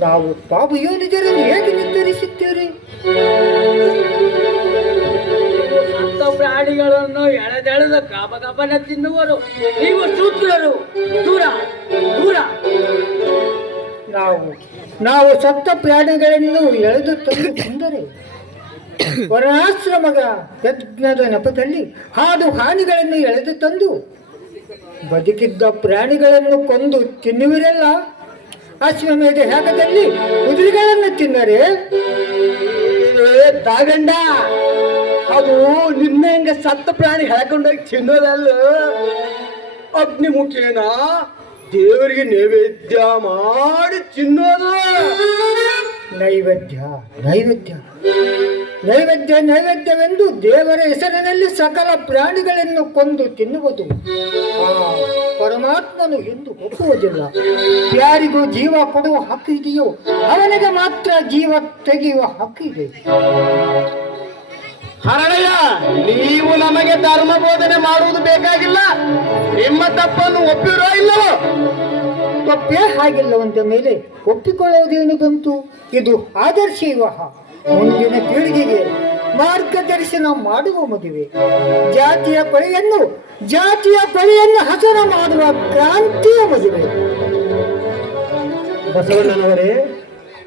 ನಾವು ಪಾಪಯೋನಿಜರನ್ನು ಹೇಗೆ ನಿರ್ಧರಿಸುತ್ತೀರಿ? ಸತ್ತ ಪ್ರಾಣಿಗಳನ್ನು ಎಳೆದೆಳೆದ ಕಬಗಬನ ತಿನ್ನುವರು ನೀವು ಶೂದ್ರರು. ದೂರ ದೂರ. ನಾವು ಸತ್ತ ಪ್ರಾಣಿಗಳನ್ನು ಎಳೆದು ತಂದು ತಿಂದರೆ ವರ್ಣಾಶ್ರಮದ ಯಜ್ಞದ ನೆಪದಲ್ಲಿ ಹಾಡು ಹಾನಿಗಳನ್ನು ಎಳೆದು ತಂದು ಬದುಕಿದ್ದ ಪ್ರಾಣಿಗಳನ್ನು ಕೊಂದು ತಿನ್ನುವಿರಲ್ಲ. ಅಶ್ವಮೇಧ ಯಾಗದಲ್ಲಿ ಕುದುರೆಗಳನ್ನು ತಿನ್ನರೆ ತಾಗಂಡ, ಅದು ನಿನ್ನೆ ಹಂಗೆ ಸತ್ತ ಪ್ರಾಣಿ ಹೇಳ್ಕೊಂಡೋಗಿ ತಿನ್ನೋದಲ್ಲ, ಅಗ್ನಿಮುಖೇನ ದೇವರಿಗೆ ನೈವೇದ್ಯ ಮಾಡಿ ತಿನ್ನೋದು. ನೈವೇದ್ಯವೆಂದು ದೇವರ ಹೆಸರಿನಲ್ಲಿ ಸಕಲ ಪ್ರಾಣಿಗಳನ್ನು ಕೊಂದು ತಿನ್ನುವುದು ಆ ಪರಮಾತ್ಮನು ಎಂದು ಒಪ್ಪುವುದಿಲ್ಲ. ಯಾರಿಗೂ ಜೀವ ಕೊಡುವ ಹಕ್ಕು ಇದೆಯೋ ಅವನಿಗೆ ಮಾತ್ರ ಜೀವ ತೆಗೆಯುವ ಹಕ್ಕು ಇದೆ. ಹರಳಯ್ಯ, ನೀವು ನಮಗೆ ಧರ್ಮ ಬೋಧನೆ ಮಾಡುವುದು ಬೇಕಾಗಿಲ್ಲ. ನಿಮ್ಮ ತಪ್ಪನ್ನು ಒಪ್ಪಿರೋ ಇಲ್ಲವೋ? ತಪ್ಪೇ ಆಗಿಲ್ಲವಂತ ಮೇಲೆ ಒಪ್ಪಿಕೊಳ್ಳುವುದೇನು ಬಂತು? ಇದು ಆದರ್ಶ ವಿವಾಹ, ಮುಂದಿನ ಪೀಳಿಗೆಗೆ ಮಾರ್ಗದರ್ಶನ ಮಾಡುವ ಮದುವೆ, ಜಾತಿಯ ಕೊಳೆಯನ್ನು ಹಸನ ಮಾಡುವ ಕ್ರಾಂತಿಯ ಮದುವೆ. ಬಸವಣ್ಣನವರೇ,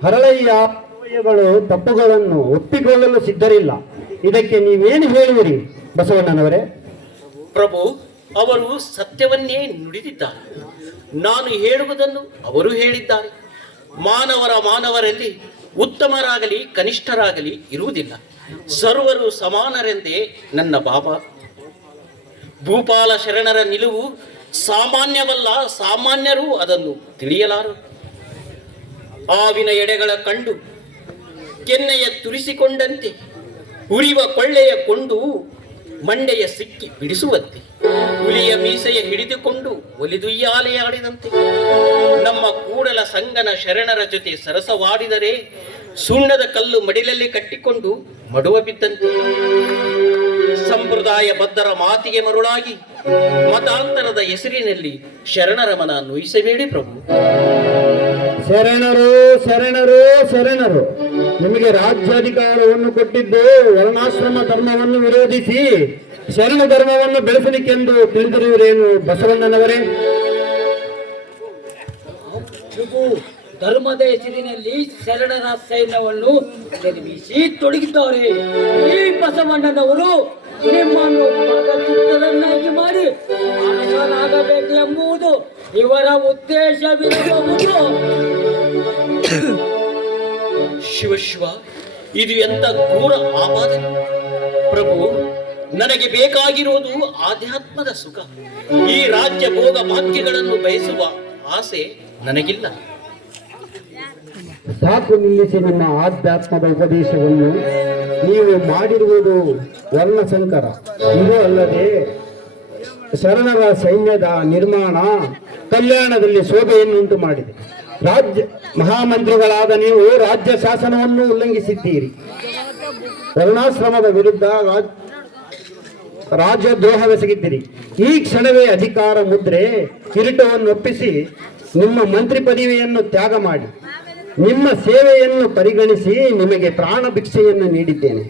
ಹರಳಯ್ಯಗಳು ತಪ್ಪುಗಳನ್ನು ಒಪ್ಪಿಕೊಳ್ಳಲು ಸಿದ್ಧರಿಲ್ಲ. ಇದಕ್ಕೆ ನೀವೇನು ಹೇಳುವಿರಿ ಬಸವಣ್ಣನವರೇ? ಪ್ರಭು, ಅವರು ಸತ್ಯವನ್ನೇ ನುಡಿದಿದ್ದಾರೆ. ನಾನು ಹೇಳುವುದನ್ನು ಅವರು ಹೇಳಿದ್ದಾರೆ. ಮಾನವರಲ್ಲಿ ಉತ್ತಮರಾಗಲಿ ಕನಿಷ್ಠರಾಗಲಿ ಇರುವುದಿಲ್ಲ. ಸರ್ವರು ಸಮಾನರೆಂದೇ ನನ್ನ ಬಾಬಾ. ಭೂಪಾಲ ಶರಣರ ನಿಲುವು ಸಾಮಾನ್ಯವಲ್ಲ, ಸಾಮಾನ್ಯರು ಅದನ್ನು ತಿಳಿಯಲಾರರು. ಆವಿನ ಎಡೆಗಳ ಕಂಡು ಕೆನ್ನೆಯ ತುರಿಸಿಕೊಂಡಂತೆ ಉರಿವ ಕೊಳ್ಳೆಯ ಕೊಂಡು ಮಂಡೆಯ ಸಿಕ್ಕಿ ಬಿಡಿಸುವಂತೆ, ಹುಲಿಯ ಮೀಸೆಯ ಹಿಡಿದುಕೊಂಡು ಒಲಿದುಯ್ಯಾಲೆಯಾಡಿದಂತೆ, ನಮ್ಮ ಕೂಡಲ ಸಂಗನ ಶರಣರ ಜೊತೆ ಸರಸವಾಡಿದರೆ ಸುಣ್ಣದ ಕಲ್ಲು ಮಡಿಲಲ್ಲಿ ಕಟ್ಟಿಕೊಂಡು ಮಡುವ ಬಿದ್ದಂತೆ, ಸಂಪ್ರದಾಯ ಬದ್ಧರ ಮಾತಿಗೆ ಮರುಳಾಗಿ ಮತಾಂತರದ ಹೆಸರಿನಲ್ಲಿ ಶರಣರ ಮನ ನೋಯಿಸಬೇಡಿ ಪ್ರಭು. ಶರಣರು ಶರಣರು ಶರಣರು, ನಿಮಗೆ ರಾಜ್ಯಾಧಿಕಾರವನ್ನು ಕೊಟ್ಟಿದ್ದು ವರ್ಣಾಶ್ರಮ ಧರ್ಮವನ್ನು ವಿರೋಧಿಸಿ ಶರಣ ಧರ್ಮವನ್ನು ಬೆಳೆಸಲಿಕ್ಕೆಂದು ತಿಳಿದಿರುವುದೇನು ಬಸವಣ್ಣನವರೇ? ಧರ್ಮದ ಹೆಸರಿನಲ್ಲಿ ಶರಣರ ಸೈನ್ಯವನ್ನು ನಿರ್ಮಿಸಿ ತೊಡಗಿದ್ದಾರೆ. ಈ ಬಸವಣ್ಣನವರು ನಿಮ್ಮನ್ನು ಪದಚಿತ್ತರನ್ನಾಗಿ ಮಾಡಿ ಅನಶನಾಗಬೇಕು ಎಂಬುದು ಇವರ ಉದ್ದೇಶವಿರಬಹುದು. ಶಿವ, ಇದು ಎಂತ ಕ್ರೂರ ಆಪಾದನೆ ಪ್ರಭು. ನನಗೆ ಬೇಕಾಗಿರುವುದು ಆಧ್ಯಾತ್ಮದ ಸುಖ. ಈ ರಾಜ್ಯ ಭೋಗ ಭಾಗ್ಯಗಳನ್ನು ಬಯಸುವ ಆಸೆ ನನಗಿಲ್ಲ. ಸಾಕು ನಿಲ್ಲಿಸಿ ನಿಮ್ಮ ಆಧ್ಯಾತ್ಮದ ಉಪದೇಶವನ್ನು. ನೀವು ಮಾಡಿರುವುದು ವರ್ಣಸಂಕರ. ಇದು ಅಲ್ಲದೆ ಶರಣರ ಸೈನ್ಯದ ನಿರ್ಮಾಣ ಕಲ್ಯಾಣದಲ್ಲಿ ಶೋಭೆಯನ್ನುಂಟು ಮಾಡಿದೆ. ಮಹಾಮಂತ್ರಿಗಳಾದ ನೀವು ರಾಜ್ಯ ಶಾಸನವನ್ನು ಉಲ್ಲಂಘಿಸಿದ್ದೀರಿ. ವರ್ಣಾಶ್ರಮದ ವಿರುದ್ಧ ರಾಜ್ಯದ್ರೋಹವೆಸಗಿದ್ದೀರಿ. ಈ ಕ್ಷಣವೇ ಅಧಿಕಾರ ಮುದ್ರೆ ಕಿರೀಟವನ್ನು ಒಪ್ಪಿಸಿ ನಿಮ್ಮ ಮಂತ್ರಿ ಪದವಿಯನ್ನು ತ್ಯಾಗ ಮಾಡಿ ನಿಮ್ಮ ಸೇವೆಯನ್ನು ಪರಿಗಣಿಸಿ ನಿಮಗೆ ಪ್ರಾಣ ಭಿಕ್ಷೆಯನ್ನು ನೀಡಿದ್ದೇನೆ.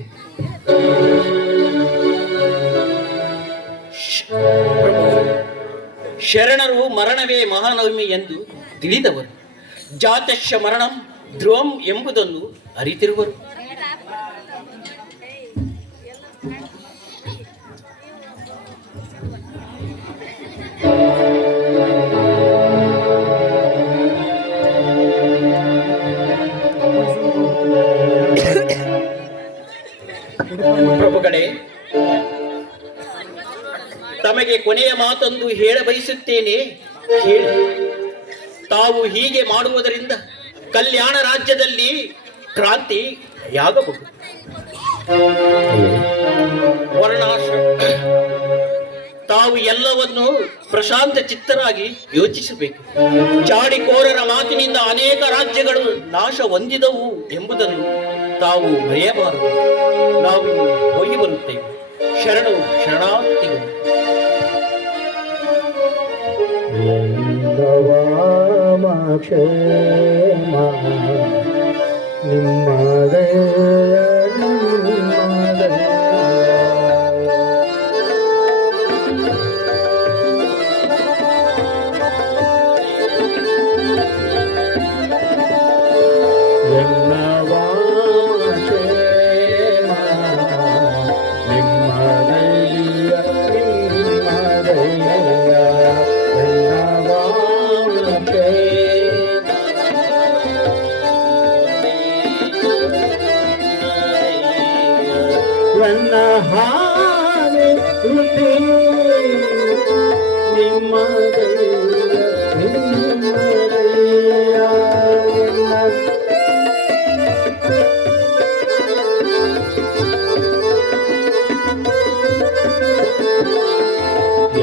ಶರಣರು ಮರಣವೇ ಮಹಾನವಮಿ ಎಂದು ತಿಳಿದವರು. ಜಾತಶ್ಯ ಮರಣಂ ಧ್ರುವಂ ಎಂಬುದನ್ನು ಅರಿತಿರುವರು. ಪ್ರಭುಗಳೇ, ತಮಗೆ ಕೊನೆಯ ಮಾತೊಂದು ಹೇಳ ಬಯಸುತ್ತೇನೆ, ಹೇಳಿ. ತಾವು ಹೀಗೆ ಮಾಡುವುದರಿಂದ ಕಲ್ಯಾಣ ರಾಜ್ಯದಲ್ಲಿ ಕ್ರಾಂತಿಯಾಗಬಹುದು. ತಾವು ಎಲ್ಲವನ್ನು ಪ್ರಶಾಂತ ಚಿತ್ತರಾಗಿ ಯೋಚಿಸಬೇಕು. ಚಾಡಿಕೋರರ ಮಾತಿನಿಂದ ಅನೇಕ ರಾಜ್ಯಗಳು ನಾಶ ಹೊಂದಿದವು ಎಂಬುದನ್ನು ತಾವು ಮರೆಯಬಾರದು. ನಾವು ಹೋಗಿ ಬರುತ್ತೇವೆ. ಶರಣಾರ್ಥಿಗಳು. ನಿಮ್ಮದಯ ನಿಮ್ಮದಯ ನನ್ನ ಹಾಗೆ ಕೃತಿ ನಿಮ್ಮದಯ ನಿಮ್ಮದಯ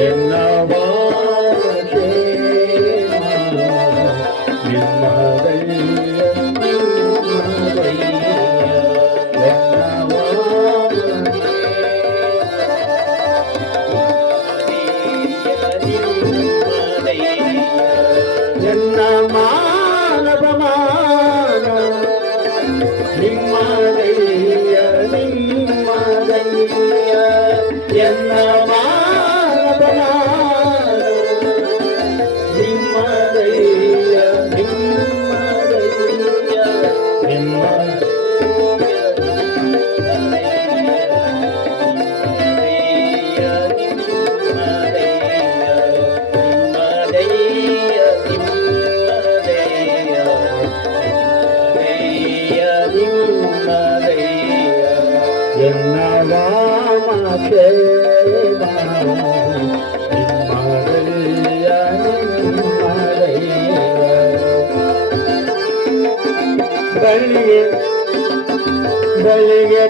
ಎನ್ನ ವಾಸೆ ನಿಮ್ಮದಯ ನಿಮ್ಮದಯ ಎನ್ನ ಮಾನವಮಾನ ನಿಮ್ಮದಯ್ಯ ನಿಮ್ಮದಯ್ಯ ಎನ್ನ ಮಾನವಮಾನ ನಿಮ್ಮದಯ್ಯ ನಿಮ್ಮದಯ್ಯ ನಿಮ್ಮ ಎನ್ನ ವಾಮಕ್ಷೇಮ ನಿಮ್ಮದಯ್ಯ ನಿಮ್ಮದಯ್ಯ ಬಳಿಗೆ ಬಳಿಗೆ